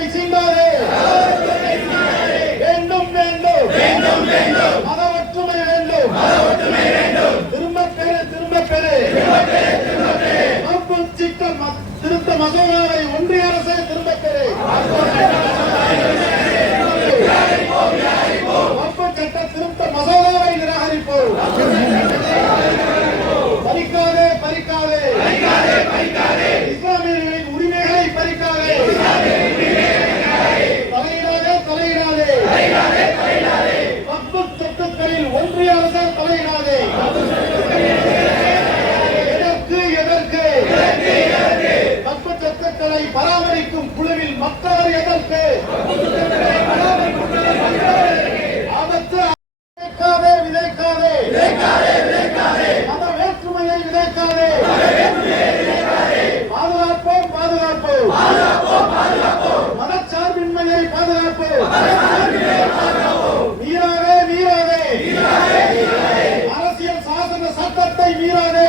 சட்டத்தை சீண்டாதே. வேண்டும் வேண்டும் வேண்டும் வேண்டும் மத ஒற்றுமை வேண்டும். திரும்பப் பெறு திரும்பப் பெறு. வக்ஃபு சட்ட திருத்த மசோதாவை ஒன்றிய அரசே திரும்பப் பெறு. வக்ஃபு சட்ட திருத்த மசோதாவை நிராகரிப்போம். பறிக்காதே பறிக்காதே இஸ்லாமியர்களின் உரிமைகளை பறிக்காதே. தலையிடாதே வக்ஃபு சொத்துக்களில் ஒன்றிய அரசு தலையிடாதே. எதற்கு வக்ஃபு சொத்துக்களை பராமரிக்கும் குழுவில் மக்கள் எதற்கு? ஆபத்து விதைக்காதே மத வேற்றுமையை விதைக்காதே. பாதுகாப்போம் மதச்சார்பின்மையை பாதுகாப்போம். மீறாதே அரசியல் சாசன சட்டத்தை மீறாதே.